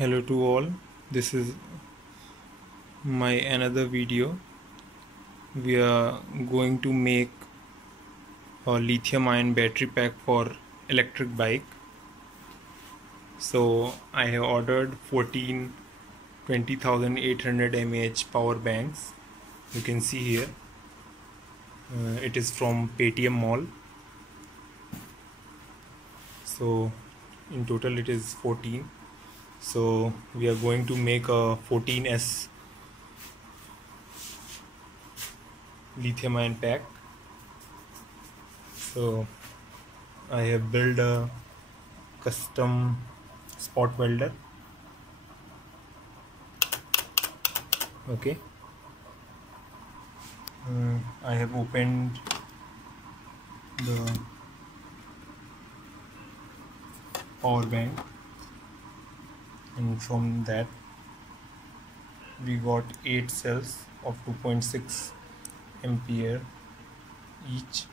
Hello to all, this is my another video. We are going to make a lithium ion battery pack for electric bike. So I have ordered 14 20,800 mAh power banks. You can see here it is from Paytm Mall. So in total it is 14. So we are going to make a 14S lithium ion pack. So I have built a custom spot welder. Okay, I have opened the power bank, and from that we got 8 cells of 2.6 ampere each.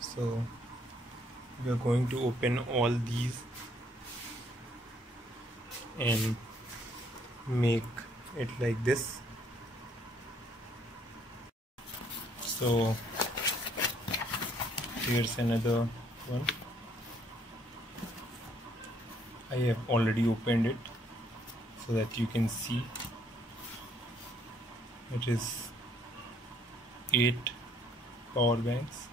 So we are going to open all these and make it like this. So here's another one. I have already opened it so that you can see. It is 8 power banks,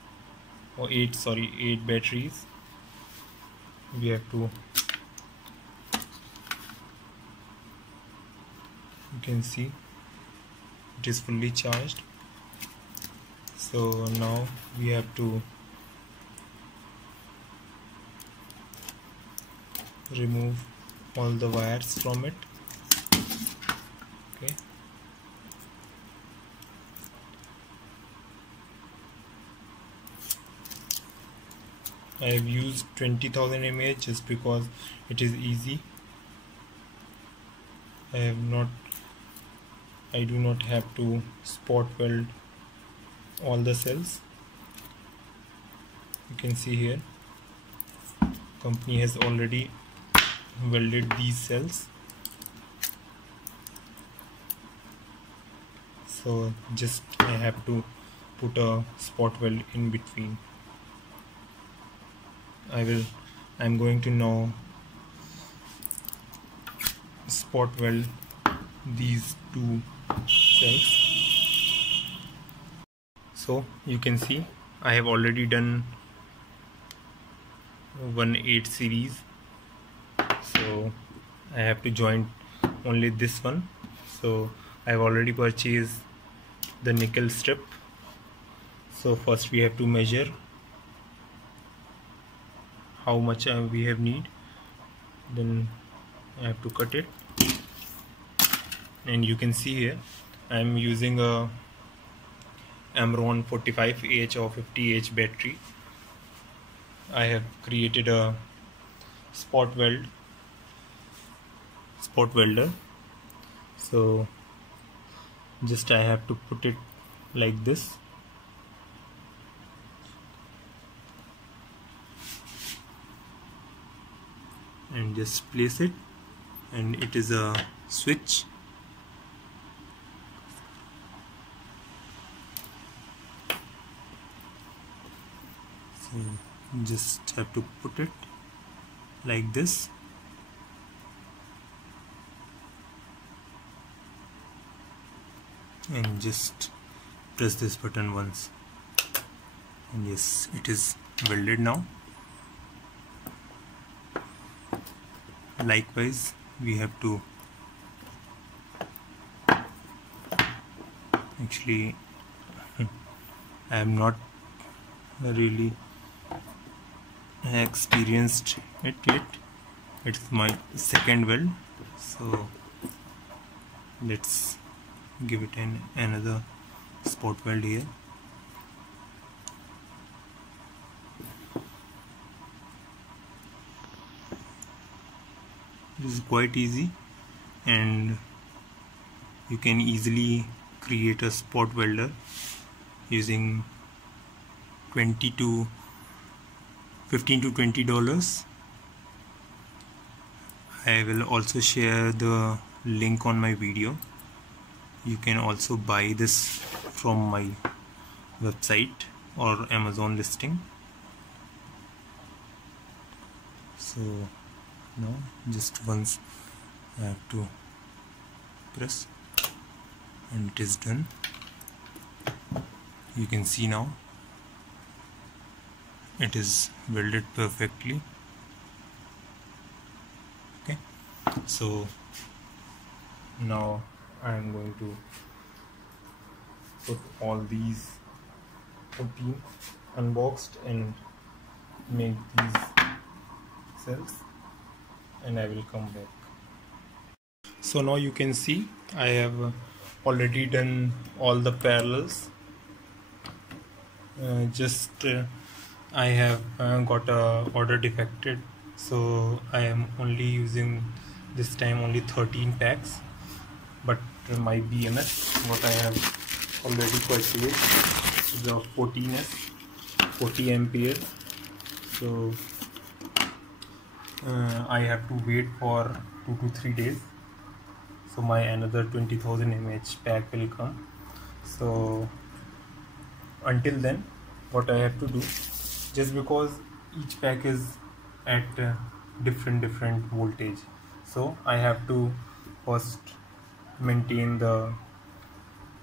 or 8 batteries. We have to, you can see it is fully charged. So now we have to remove all the wires from it. Okay, I have used 20,000 mAh just because it is easy. I do not have to spot weld all the cells. You can see here company has already welded these cells, so just I have to put a spot weld in between. I'm going to now spot weld these 2 cells. So you can see I have already done 1/8 series, so I have to join only this one. So I have already purchased the nickel strip. So first we have to measure how much we have need, then I have to cut it. And you can see here I am using a Amron 45Ah or 50Ah battery. I have created a spot welder. So just I have to put it like this, and just place it, and it is a switch. So just have to put it like this, and just press this button once, and yes, it is welded now. Likewise we have to, actually I am not really experienced it yet. It's my second weld, so let's give it another spot weld here. This is quite easy, and you can easily create a spot welder using $15 to $20. I will also share the link on my video. You can also buy this from my website or Amazon listing. So now just once I have to press and it is done. You can see now it is welded perfectly. Okay, so now I am going to put all these 14 unboxed and make these cells, and I will come back. So now you can see I have already done all the parallels. I have got a order defected, so I am only using this time only 13 packs, but my BMS what I have already purchased is a 14S 40 ampere, so I have to wait for 2 to 3 days, so my another 20,000 mAh pack will come. So until then what I have to do, just because each pack is at different voltage, so I have to first maintain the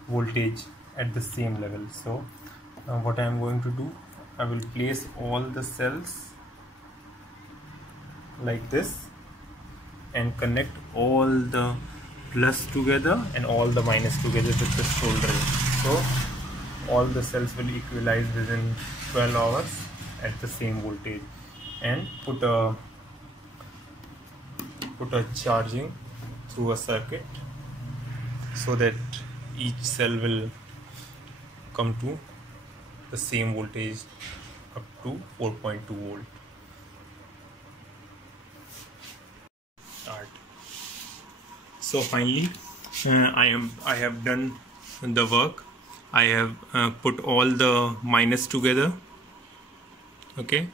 voltage at the same level. So what I am going to do, I will place all the cells like this and connect all the plus together and all the minus together with the soldering. So all the cells will equalize within 12 hours at the same voltage, and put a charging through a circuit so that each cell will come to the same voltage up to 4.2 volt. Start. So finally I have done the work. I have put all the minus together, okay,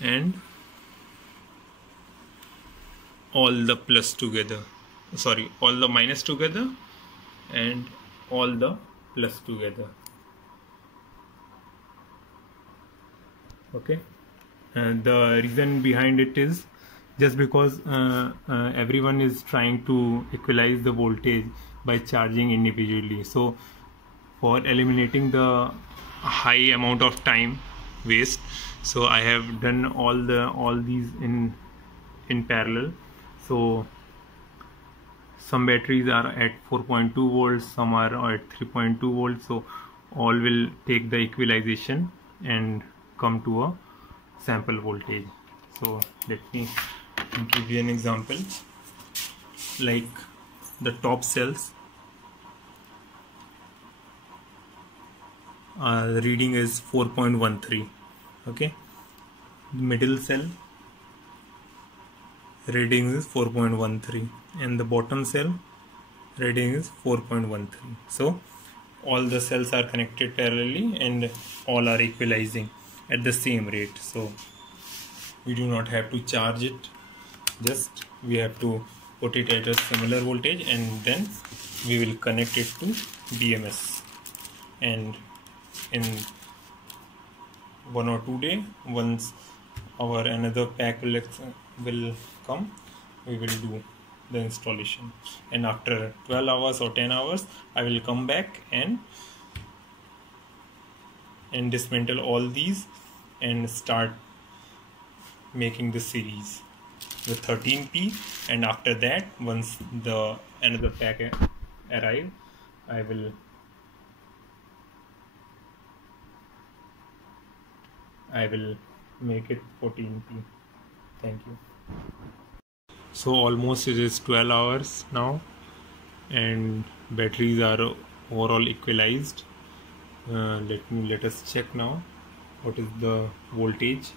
and all the plus together, sorry, all the minus together and all the plus together, okay. And the reason behind it is just because everyone is trying to equalize the voltage by charging individually. So for eliminating the high amount of time waste, so I have done all these in parallel. So some batteries are at 4.2 volts, some are at 3.2 volts, so all will take the equalization and come to a sample voltage. So let me give you an example. Like the top cells, the reading is 4.13, okay. The middle cell reading is 4.13 and the bottom cell reading is 4.13. so all the cells are connected parallelly and all are equalizing at the same rate, so we do not have to charge it, just we have to put it at a similar voltage and then we will connect it to BMS, and in 1 or 2 days, once our another pack will come, we will do the installation, and after 12 hours or 10 hours I will come back and dismantle all these and start making the series with 13P, and after that once the another pack arrive, I will make it 14P. Thank you. So almost it is 12 hours now and batteries are overall equalized. Let us check now what is the voltage.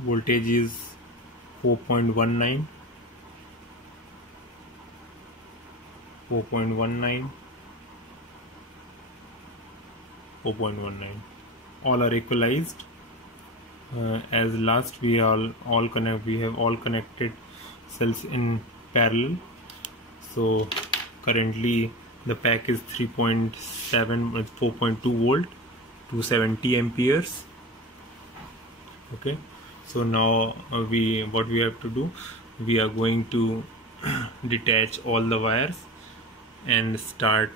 Voltage is 4.19, 4.19, 4.19. All are equalized. As last we have all connected cells in parallel. So currently the pack is 3.7 with 4.2 volt, 270 amperes. Okay, so now what we have to do, we are going to detach all the wires and start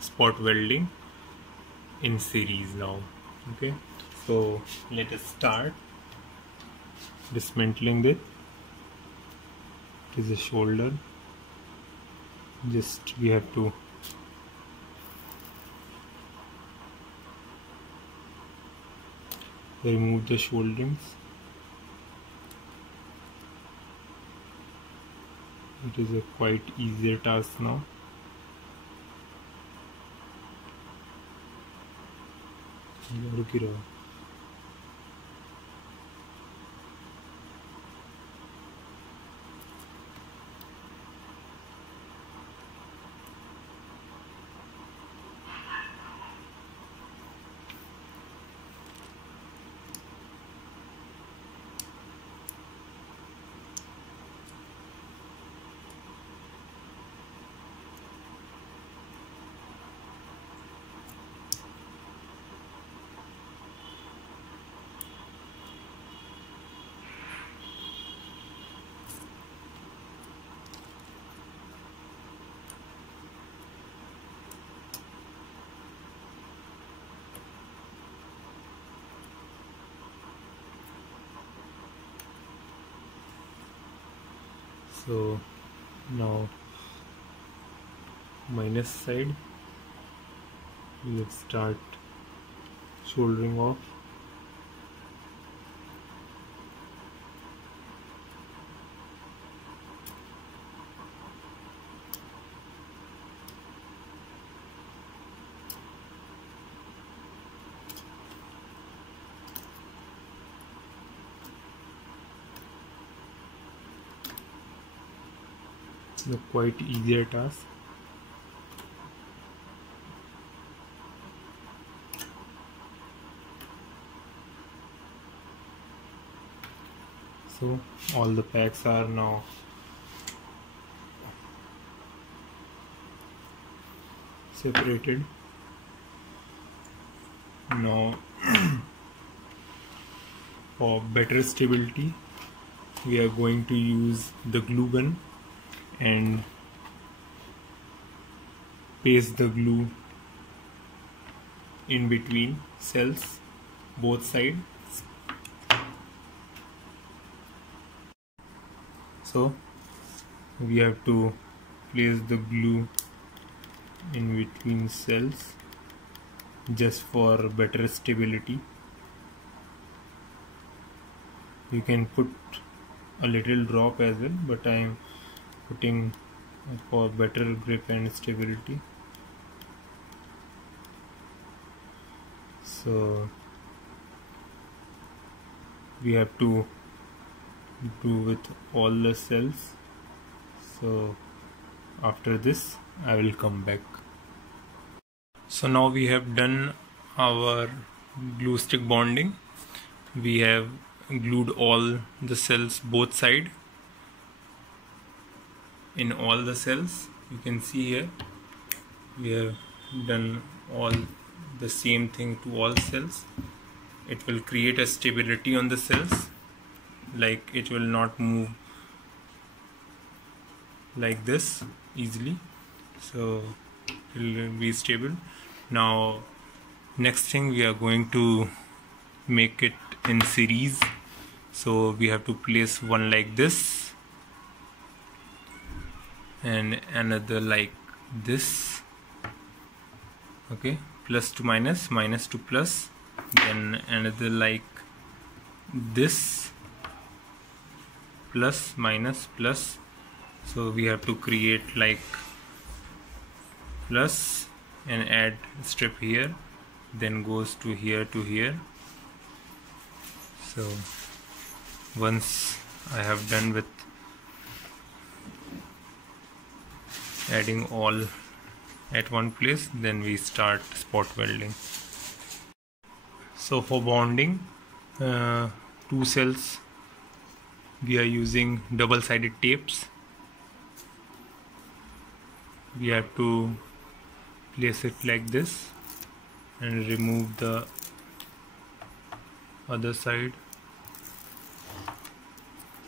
spot welding in series now. Okay, so let us start dismantling it. It is a shoulder. Just we have to remove the shouldings. It is a quite easier task now. रुक ही रहो. So now minus side, we will start soldering off. It's a quite easier task. So all the packs are now separated. Now for better stability, we are going to use the glue gun and paste the glue in between cells, both sides. So we have to place the glue in between cells just for better stability. You can put a little drop as well, but I am putting for better grip and stability. So we have to do with all the cells. So after this I will come back. So now we have done our glue stick bonding. We have glued all the cells both sides. In all the cells, you can see here we have done all the same thing to all cells. It will create a stability on the cells, like it will not move like this easily, so it will be stable. Now next thing, we are going to make it in series. So we have to place one like this and another like this. Okay, plus to minus, minus to plus, then another like this, plus, minus, plus. So we have to create like plus and add strip here, then goes to here to here. So once I have done with adding all at one place, then we start spot welding. So for bonding, two cells we are using double-sided tapes. We have to place it like this and remove the other side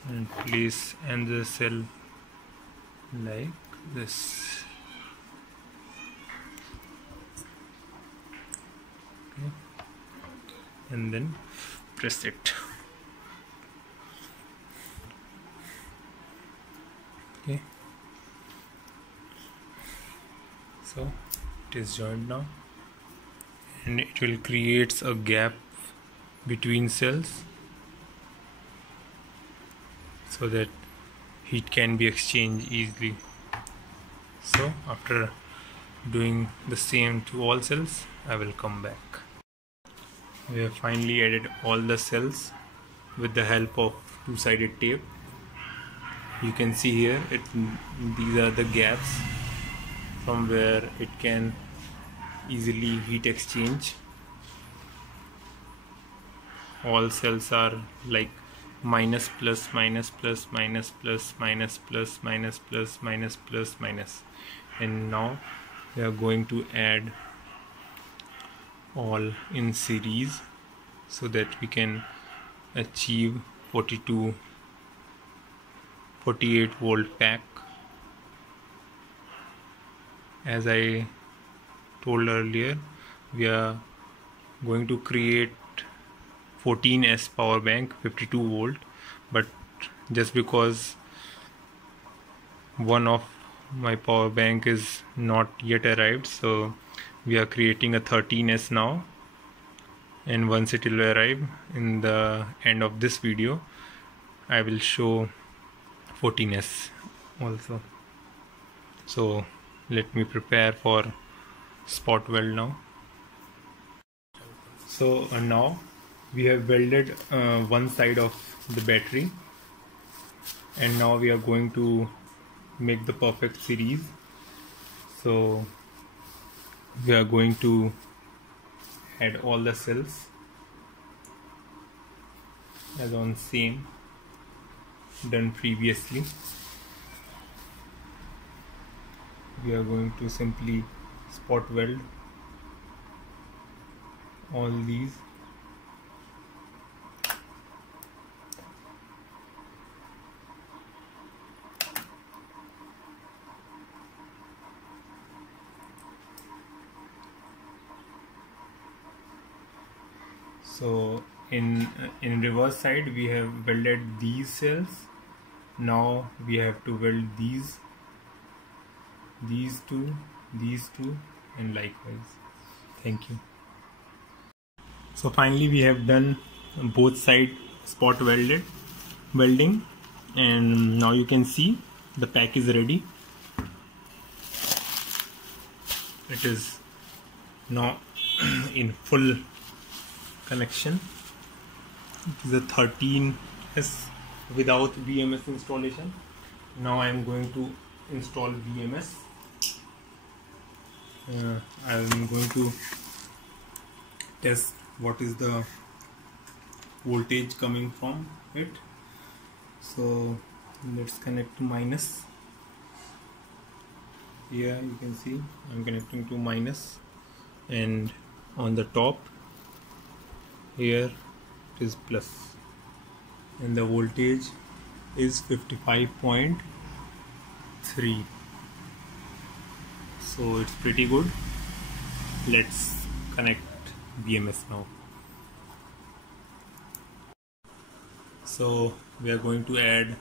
and place another cell like this. Okay. And then press it. Okay, so it is joined now, and it will create a gap between cells so that heat can be exchanged easily. So after doing the same to all cells, I will come back. We have finally added all the cells with the help of two-sided tape. You can see here these are the gaps from where it can easily heat exchange. All cells are like minus plus minus plus minus plus minus plus minus plus minus plus minus, and now we are going to add all in series so that we can achieve 48 volt pack. As I told earlier, we are going to create 14S power bank 52 volt, but just because one of my power bank is not yet arrived, so we are creating a 13S now, and once it will arrive in the end of this video, I will show 14S also. So let me prepare for spot weld now. So now we have welded one side of the battery, and now we are going to make the perfect series. So we are going to add all the cells as on same done previously. We are going to simply spot weld all these. So in reverse side we have welded these cells. Now we have to weld these two, and likewise. Thank you. So finally we have done both side spot welding, and now you can see the pack is ready. It is now in full connection. It is a 13S without BMS installation. Now I am going to install BMS. I am going to test what is the voltage coming from it. So let's connect to minus. Here you can see I am connecting to minus, and on the top here it is plus, and the voltage is 55.3. so it's pretty good. Let's connect BMS now. So we are going to add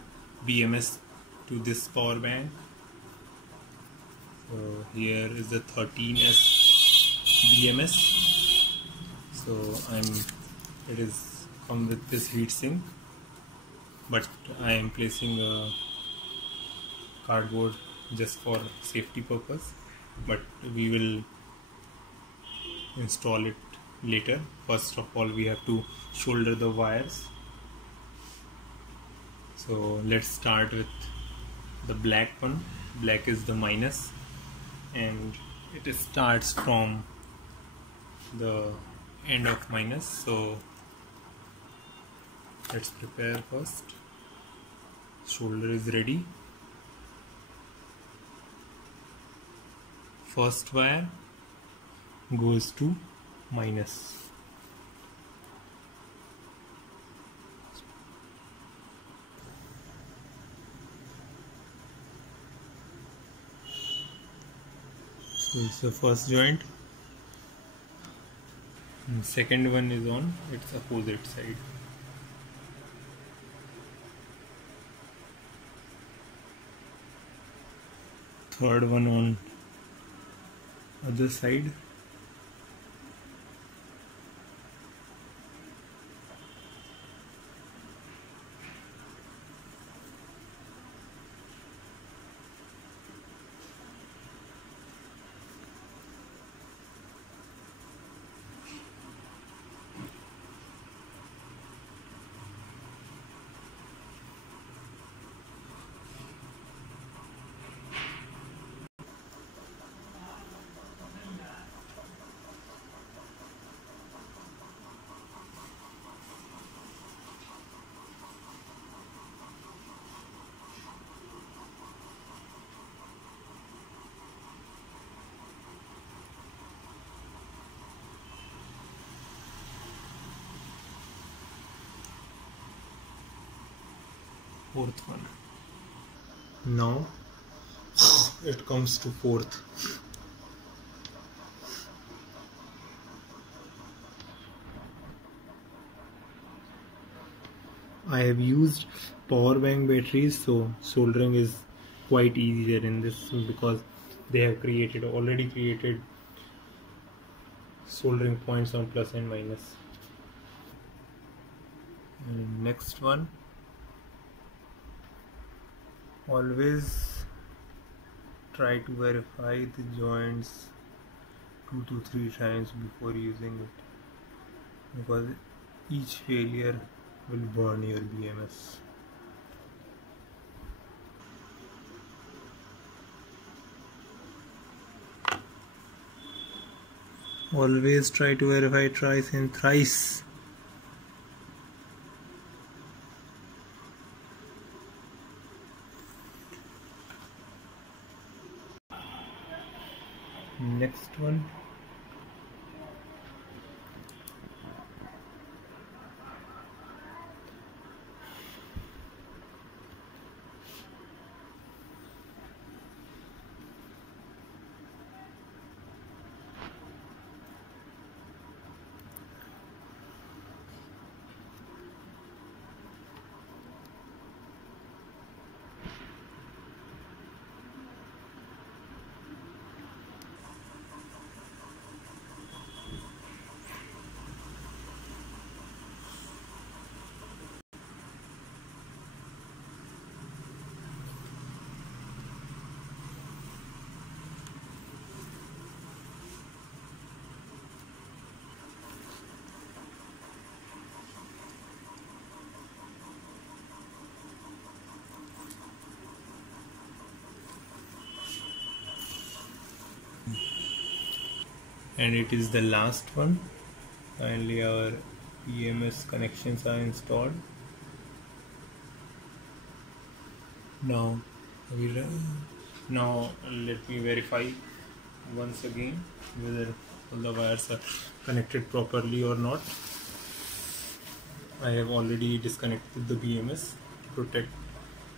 BMS to this power bank. So here is the 13S BMS. So it is come with this heat sink, but I am placing a cardboard just for safety purpose, but we will install it later. First of all we have to solder the wires. So let's start with the black one. Black is the minus, and it starts from the end of minus. So let's prepare first. Shoulder is ready. First wire goes to minus. So it's the first joint. And second one is on its opposite side. Third one on other side. Fourth one. Now it comes to fourth. I have used power bank batteries, so soldering is quite easier in this because they have already created soldering points on plus and minus. And next one, always try to verify the joints 2 to 3 times before using it, because each failure will burn your BMS. Always try to verify twice and thrice. Next one. And it is the last one. Finally our BMS connections are installed. Now let me verify once again whether all the wires are connected properly or not. I have already disconnected the BMS to protect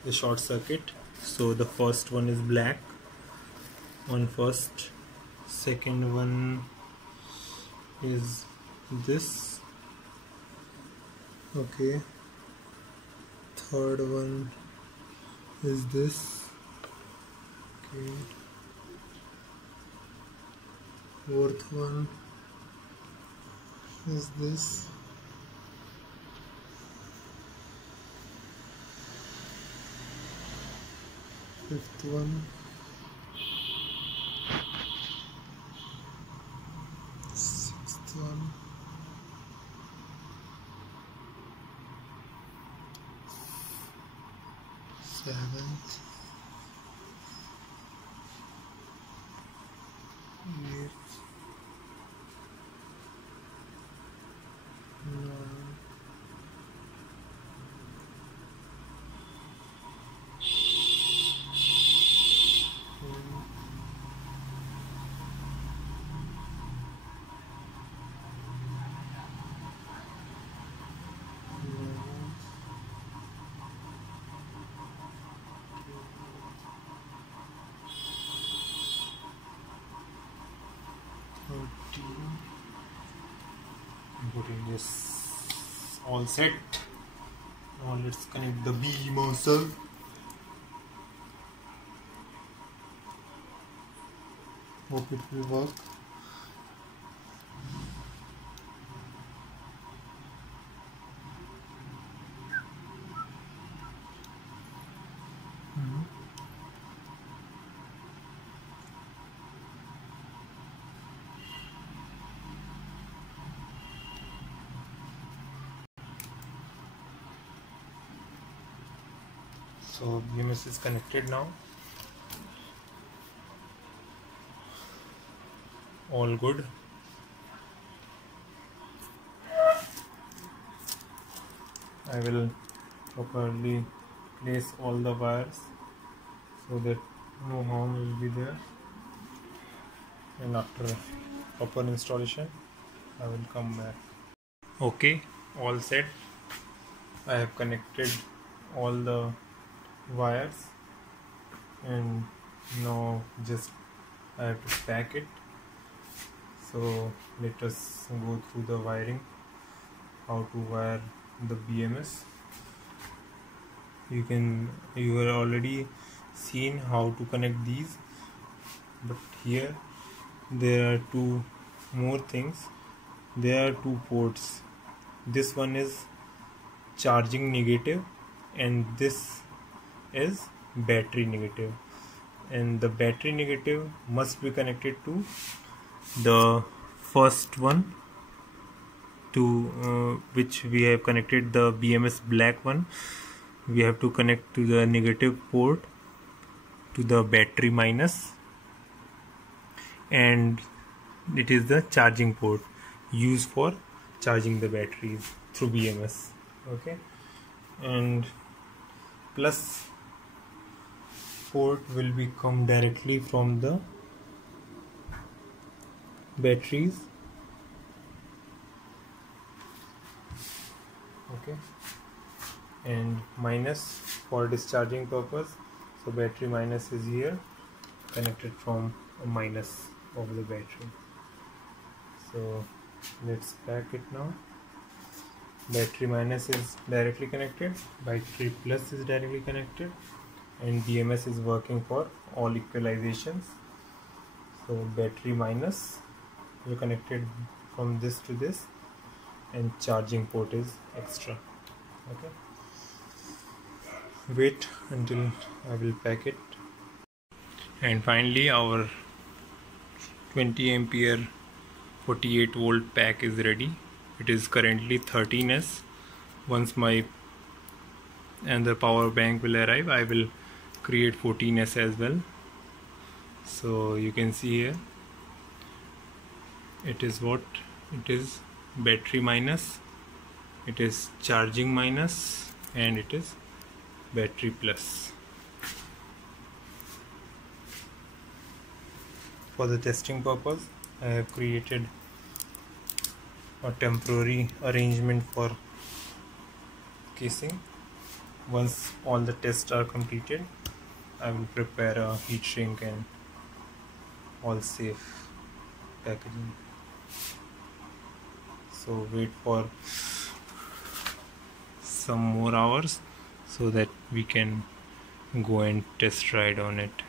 the short circuit. So the first one is black on first, second one is this, okay, third one is this, okay, fourth one is this, fifth one, sixth one, seventh, eighth, ninth, Yes, all set. Now let's connect the BMS. Hope it will work. So BMS is connected now. All good. I will properly place all the wires so that no harm will be there, and after proper installation I will come back. Okay, all set. I have connected all the wires and now just I have to pack it. So let us go through the wiring, how to wire the BMS. You have already seen how to connect these, but here there are two more things. There are two ports. This one is charging negative and this is battery negative, and the battery negative must be connected to the first one, to which we have connected the BMS black one. We have to connect to the negative port to the battery minus, and it is the charging port used for charging the batteries through BMS. Okay, and plus port will be come directly from the batteries. Okay, and minus for discharging purpose. So battery minus is here, connected from a minus of the battery. So let's pack it now. Battery minus is directly connected, battery plus is directly connected, and BMS is working for all equalizations. So battery minus we connected from this to this, and charging port is extra. Okay, wait until I will pack it. And finally our 20 ampere 48 volt pack is ready. It is currently 13S. Once the power bank will arrive, I will create 14S as well. So you can see here it is what it is: battery minus, it is charging minus, and it is battery plus. For the testing purpose, I have created a temporary arrangement for casing. Once all the tests are completed, I will prepare a heat shrink and all safe packaging. So wait for some more hours so that we can go and test ride on it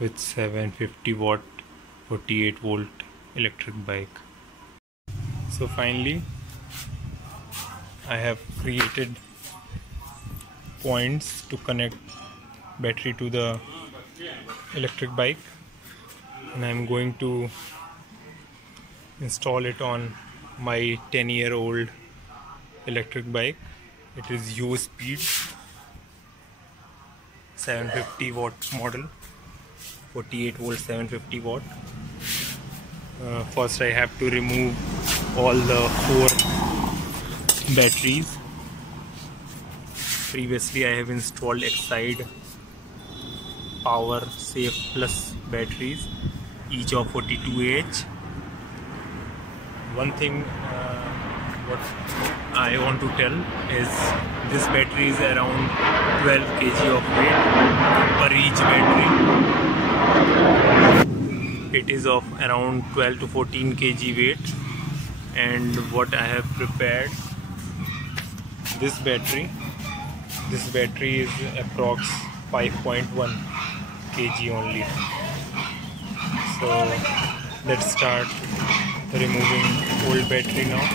with 750 watt 48 volt electric bike. So finally I have created points to connect battery to the electric bike, and I am going to install it on my 10-year-old electric bike. It is Speed 750 watt model, 48 volt 750 watt. First I have to remove all the 4 batteries. Previously I have installed Excite Power Safe Plus batteries, each of 42Ah. One thing what I want to tell is this battery is around 12 kg of weight per each battery. It is of around 12 to 14 kg weight. And what I have prepared, this battery is approx 5.1 kg only. So let's start removing old battery now.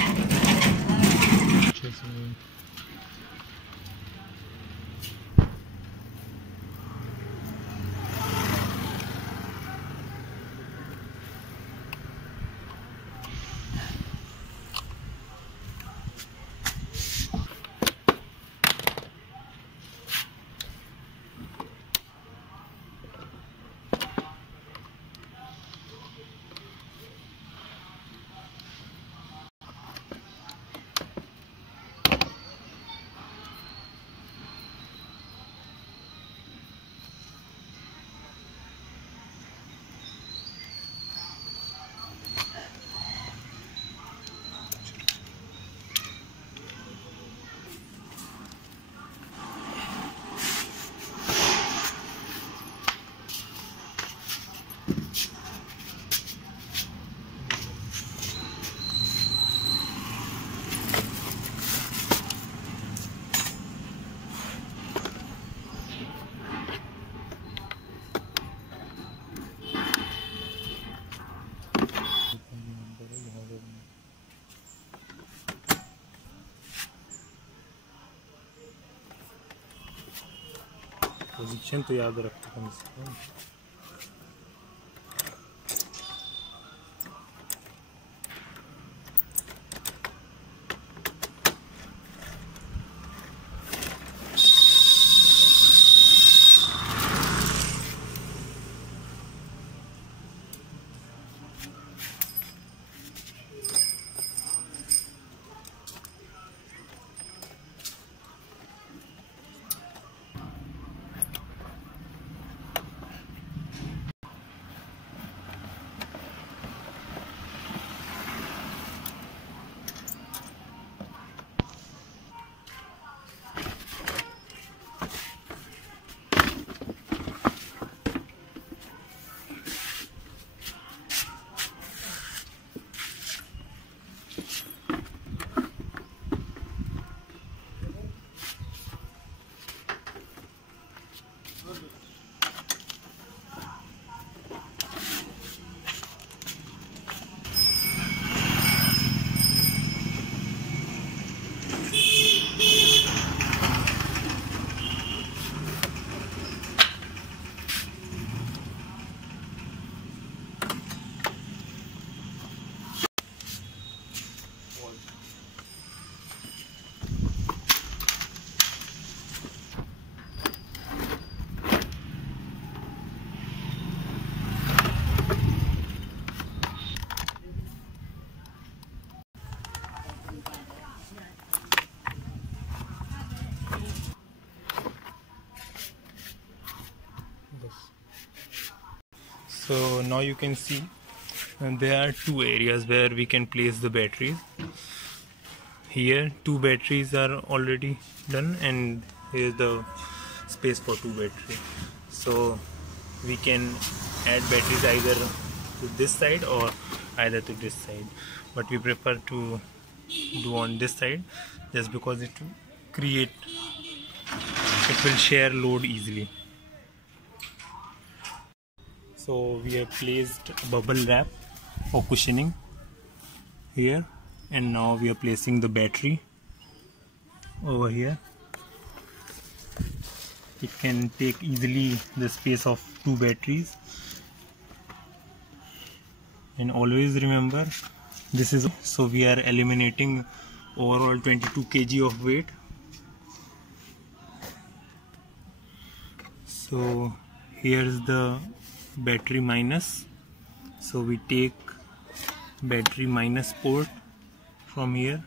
Position तो याद रखते कम से कम। So now you can see there are two areas where we can place the batteries. Here two batteries are already done, and here is the space for two batteries. So we can add batteries either to this side or either to this side, but we prefer to do on this side just because it will share load easily. So we have placed bubble wrap for cushioning here, and now we are placing the battery over here. It can take easily the space of two batteries, and always remember this is so we are eliminating overall 22 kg of weight. So here is the battery minus, so we take battery minus port from here.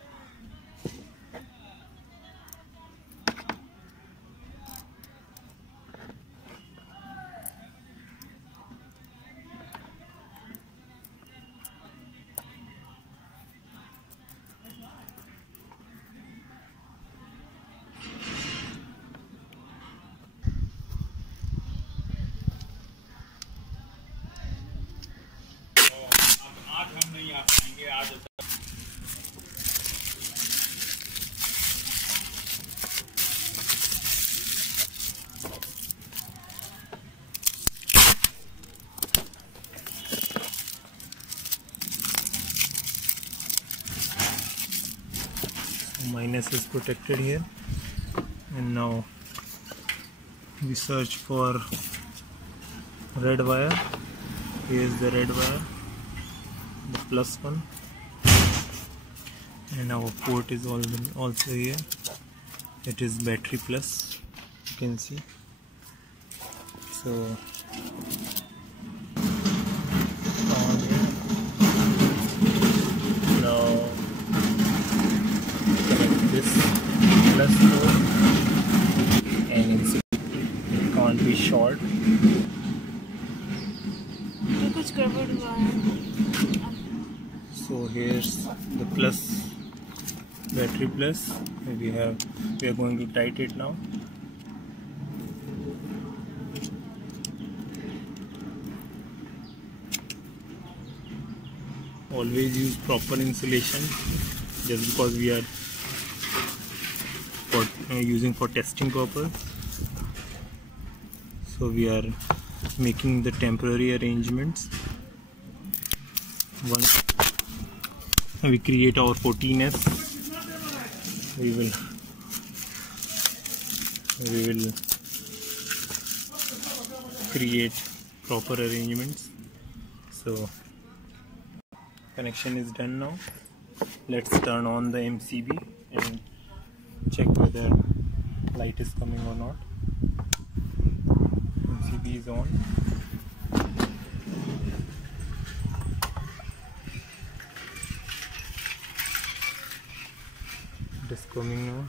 14S is protected here. And now we search for red wire. Here is the red wire, the plus one, and our port is also here. It is battery plus, you can see. So on here. Now connect this plus port, and it can't be short. So here's the plus, battery plus. We are going to tighten it now. Always use proper insulation, just because we are using for testing purpose. So we are making the temporary arrangements. Once we create our 14S, we will create proper arrangements. So connection is done now. Let's turn on the MCB and check whether light is coming or not. MCB is on. It is coming now.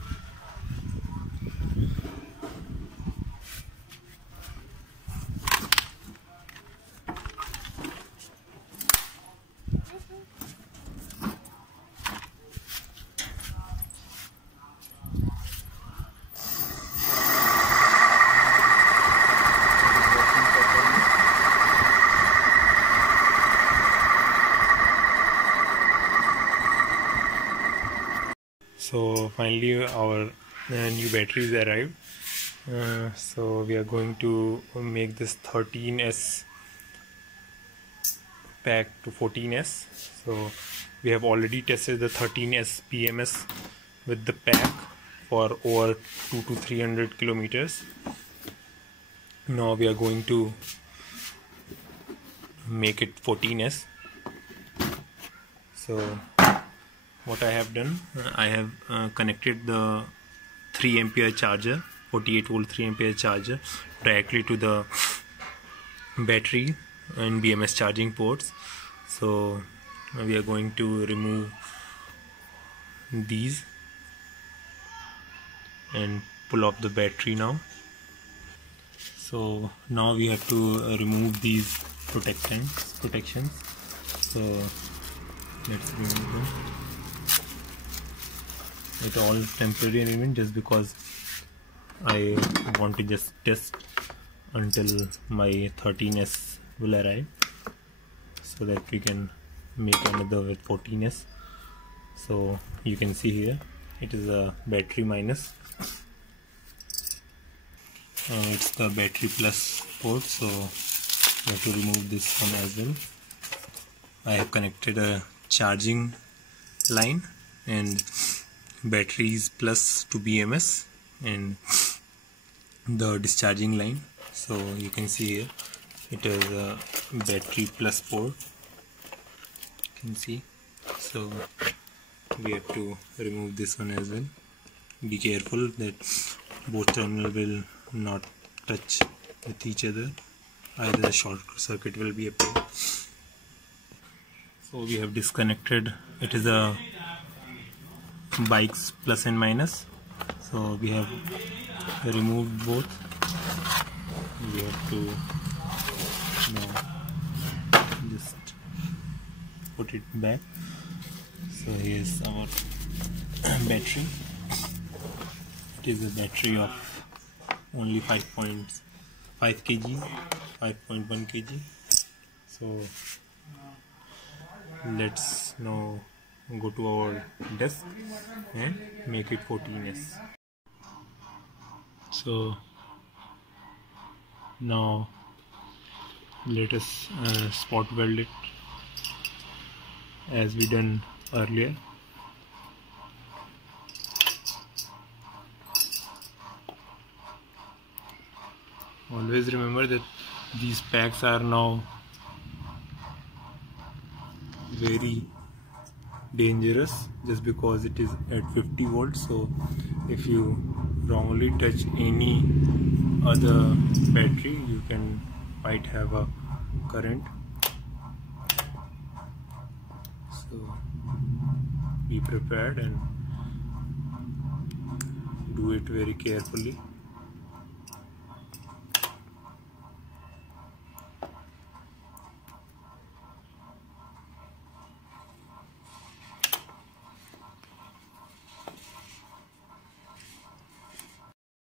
So finally our new batteries arrived. So we are going to make this 13S pack to 14S. So we have already tested the 13S BMS with the pack for over 200 to 300 kilometers. Now we are going to make it 14S. So what I have done, I have connected the 3 ampere charger, 48 volt 3 ampere charger directly to the battery and BMS charging ports. So we are going to remove these and pull off the battery now. So now we have to remove these protections. So let's remove them. It's all temporary arrangement, just because I want to just test until my 13S will arrive, so that we can make another with 14S. So you can see here it is a battery minus, it's the battery plus port, so we have to remove this one as well. I have connected a charging line and batteries plus to BMS and the discharging line. So you can see here it is a battery plus port, you can see. So we have to remove this one as well. Be careful that both terminals will not touch with each other, either the short circuit will be applied. So we have disconnected, it is a bikes plus and minus, so we have removed both. We have to now just put it back. So here's our battery. It is a battery of only 5.5 kg, 5.1 kg. So let's now go to our desk and make it 14S. So now let us spot weld it as we done earlier. Always remember that these packs are now very dangerous just because it is at 50 volts. So if you wrongly touch any other battery, you might have a current. So be prepared and do it very carefully.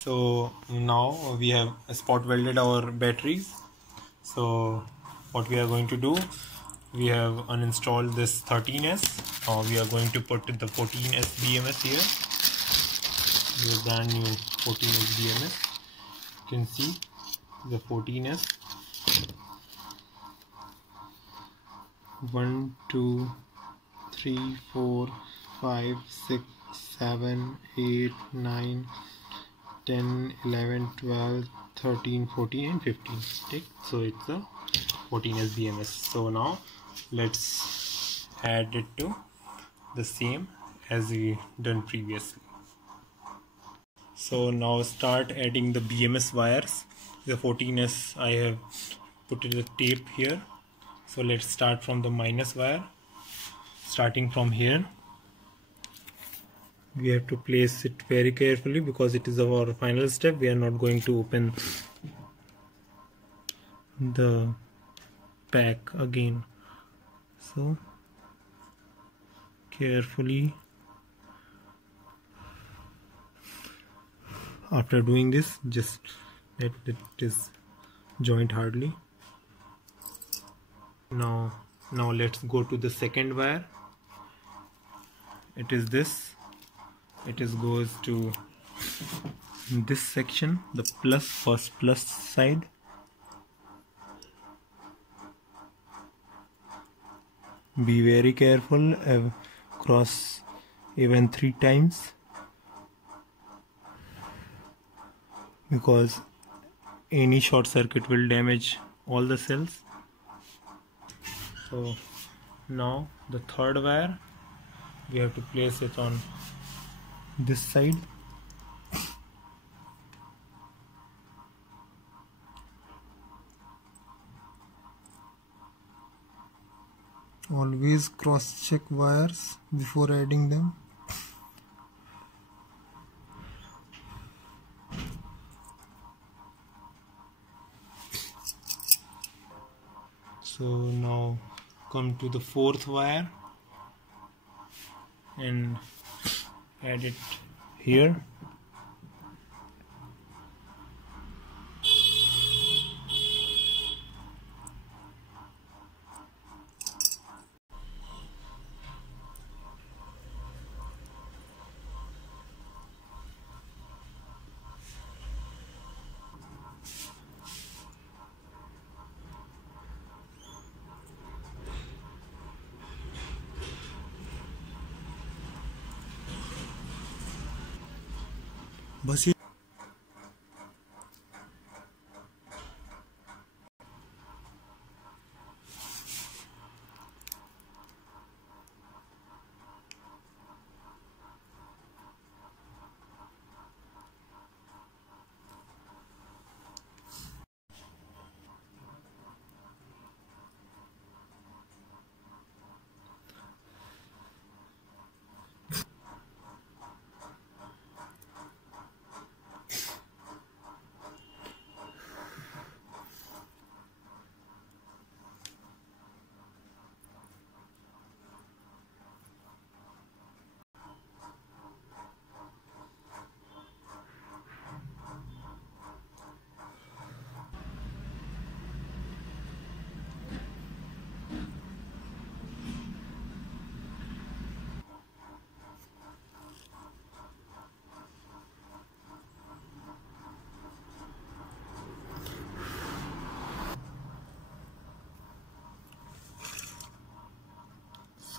So now we have spot welded our batteries. So what we are going to do, we have uninstalled this 13S. Now we are going to put the 14S BMS here. The brand new 14S BMS. You can see the 14S. 1, 2, 3, 4, 5, 6, 7, 8, 9, 10, 11, 12, 13, 14 and 15. Take. So it's a 14S BMS. So now let's add it to the same as we done previously. So now start adding the BMS wires. The 14S I have put the tape here. So let's start from the minus wire. Starting from here, we have to place it very carefully because it is our final step. We are not going to open the pack again. So carefully. After doing this, just let it is joint hardly. Now let's go to the second wire. It is this. It goes to this section, the first plus side. Be very careful. Cross even 3 times because any short circuit will damage all the cells. So now the third wire, we have to place it on this side. Always cross check wires before adding them. So now come to the fourth wire and add it here. बस ये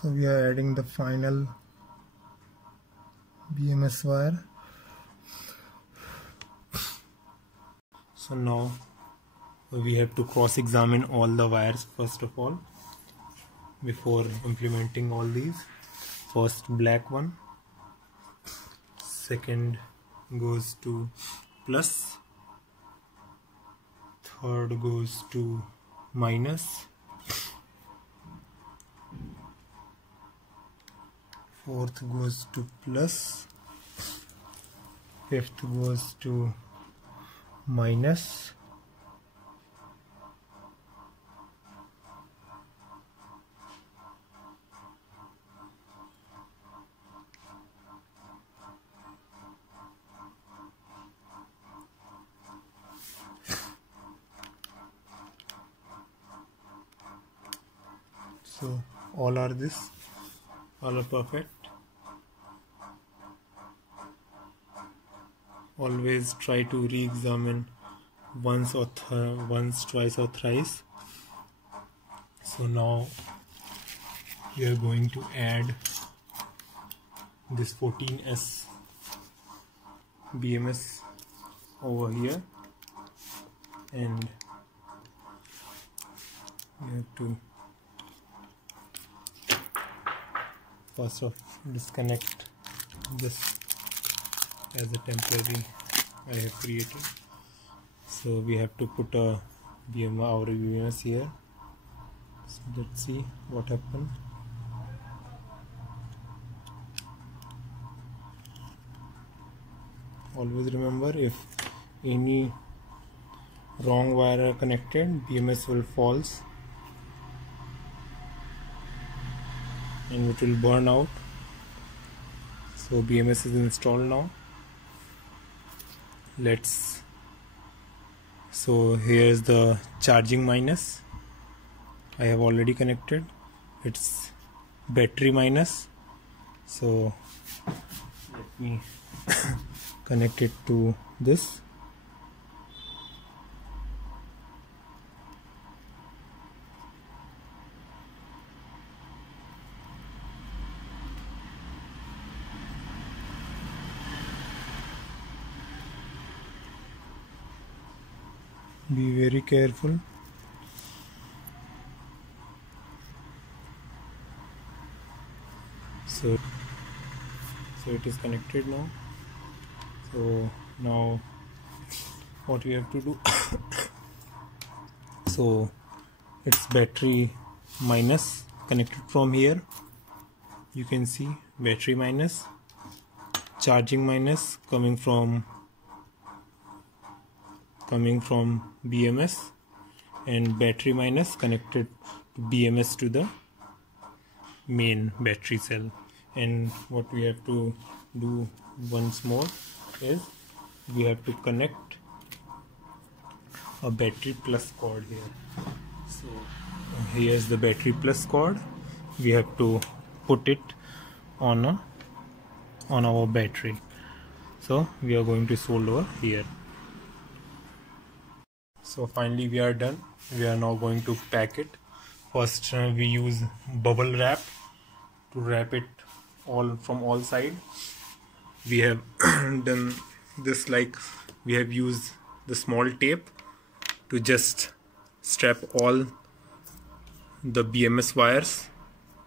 So we are adding the final BMS wire. So now we have to cross-examine all the wires first of all before implementing all these. First black one, second goes to plus, third goes to minus, fourth goes to plus, fifth goes to minus, so all are perfect. Always try to re-examine once, twice or thrice. So now we are going to add this 14S BMS over here, and we have to first of disconnect this as a temporary I have created. So we have to put our BMS here. So let's see what happened. Always remember, if any wrong wire are connected, BMS will false and it will burn out. So BMS is installed now. So here's the charging minus. I have already connected. It's battery minus. So let me connect it to this. Be very careful. So it is connected now. So now what we have to do, so it's battery minus connected from here. You can see battery minus, charging minus coming from BMS, and battery minus connected to BMS to the main battery cell. And what we have to do once more is we have to connect a battery plus cord here. So here's the battery plus cord. We have to put it on our battery. So we are going to solder over here. So finally we are done. We are now going to pack it. First we use bubble wrap to wrap it all from all sides. We have done this, like we have used the small tape to just strap all the BMS wires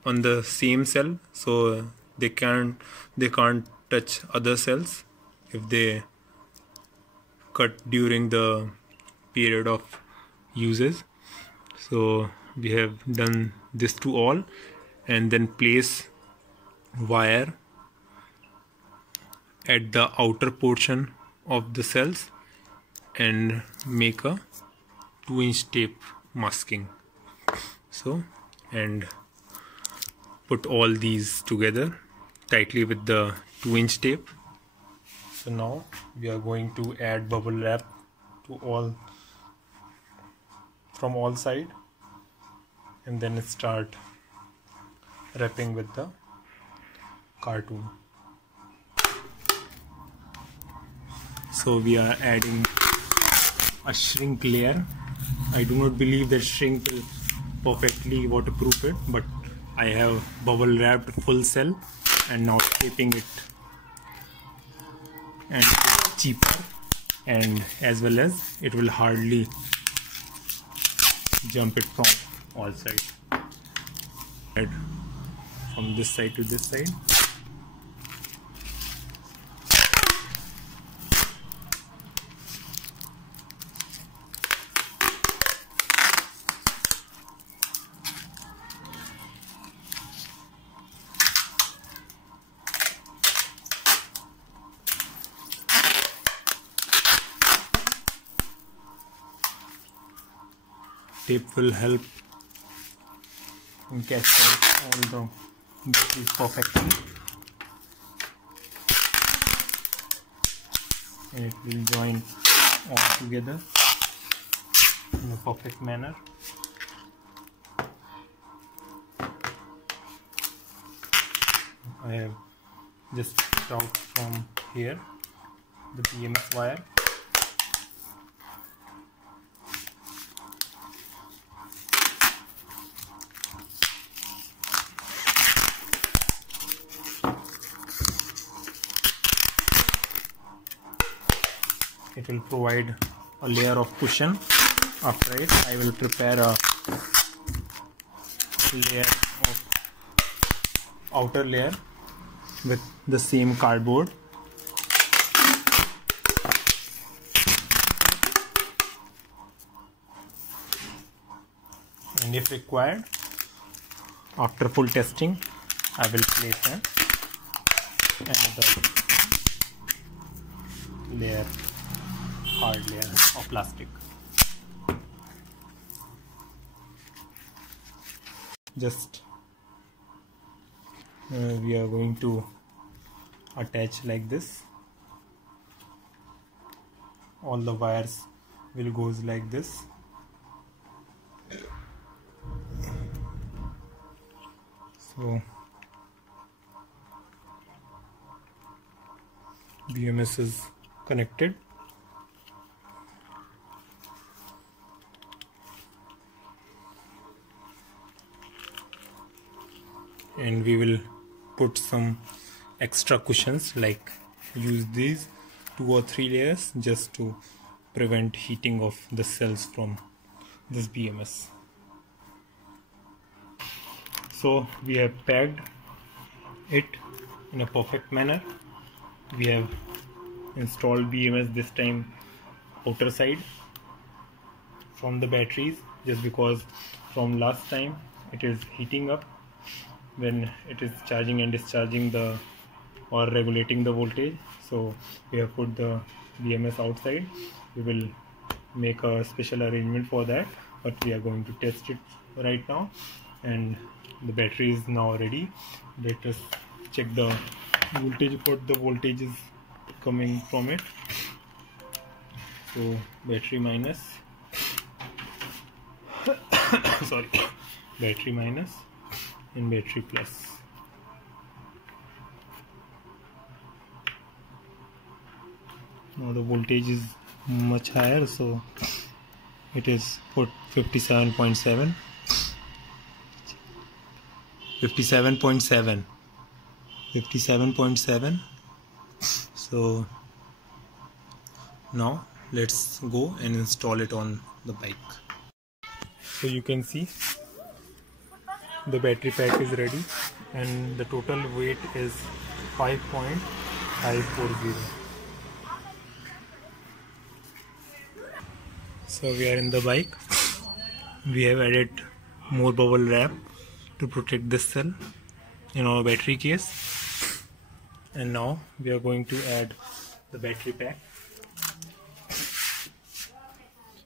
on the same cell, so they can't touch other cells if they cut during the period of uses. So we have done this to all, and then place wire at the outer portion of the cells and make a 2-inch tape masking. So, and put all these together tightly with the 2-inch tape. So now we are going to add bubble wrap to all from all sides, and then start wrapping with the cartoon. So we are adding a shrink layer. I do not believe that shrink will perfectly waterproof it, but I have bubble wrapped full cell and now taping it, and it's cheaper and as well as it will hardly jump it from all sides. From this side to this side. Tape will help in catching all the batteries perfectly, and it will join all together in a perfect manner. I have just cut out from here the BMS wire. It will provide a layer of cushion. After it, I will prepare a layer of outer layer with the same cardboard. And if required, after full testing, I will place another layer, hard layer of plastic. Just we are going to attach like this. All the wires will goes like this. So BMS is connected. And we will put some extra cushions, like use these 2 or 3 layers just to prevent heating of the cells from this BMS. So we have packed it in a perfect manner. We have installed BMS this time outer side from the batteries, just because from last time it is heating up when it is charging and discharging the or regulating the voltage. So we have put the BMS outside. We will make a special arrangement for that, but we are going to test it right now. And the battery is now ready. Let us check the voltage, what the voltage is coming from it. So battery minus sorry, battery minus and battery plus. Now the voltage is much higher, so it is put 57.7. 57.7. So now let's go and install it on the bike. So you can see the battery pack is ready and the total weight is 5.540. So we are in the bike. We have added more bubble wrap to protect this cell in our battery case, and now we are going to add the battery pack.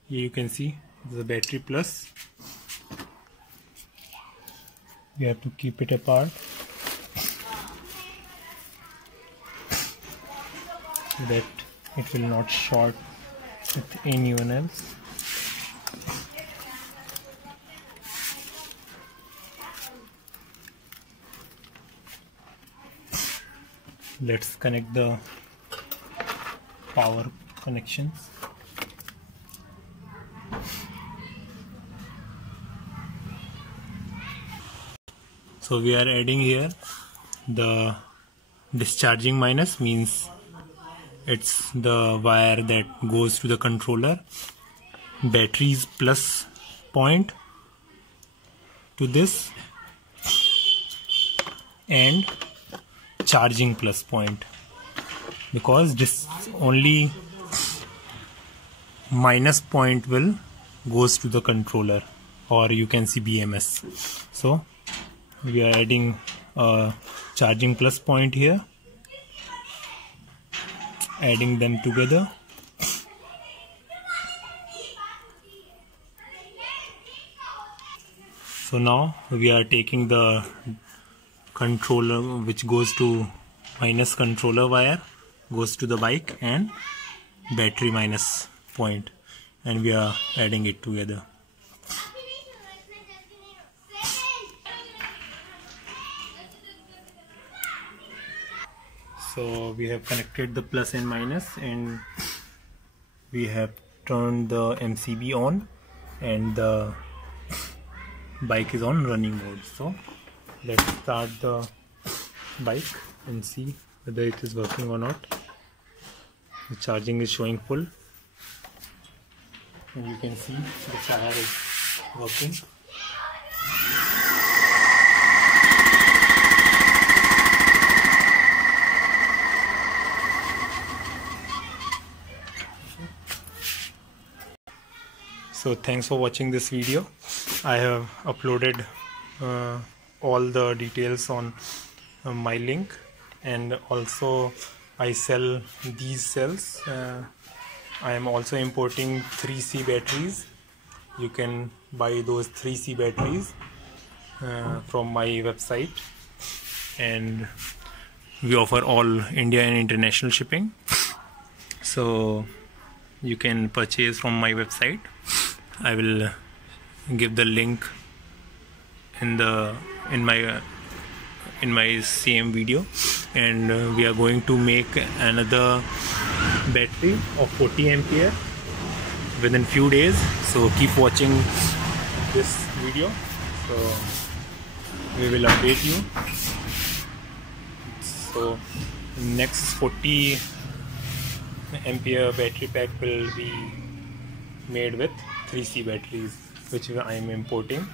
Here you can see the battery plus. We have to keep it apart so that it will not short with anyone else. Let's connect the power connections. So we are adding here the discharging minus, means It's the wire that goes to the controller, batteries plus point to this, and charging plus point, because this only minus point will goes to the controller, or you can see BMS. So we are adding a charging plus point here, adding them together. So now we are taking the controller which goes to minus controller wire, goes to the bike, and battery minus point, and we are adding it together. So we have connected the plus and minus, and we have turned the MCB on, and the bike is on running mode. So let's start the bike and see whether it is working or not. The charging is showing full, and you can see the tire is working. So thanks for watching this video. I have uploaded all the details on my link, and also I sell these cells. I am also importing 3C batteries. You can buy those 3C batteries from my website, and we offer all India and international shipping. So you can purchase from my website. I will give the link in my same video, and we are going to make another battery of 40 ampere within few days. So keep watching this video, so we will update you. So next 40 ampere battery pack will be made with 3C batteries, which I am importing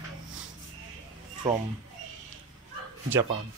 from Japan.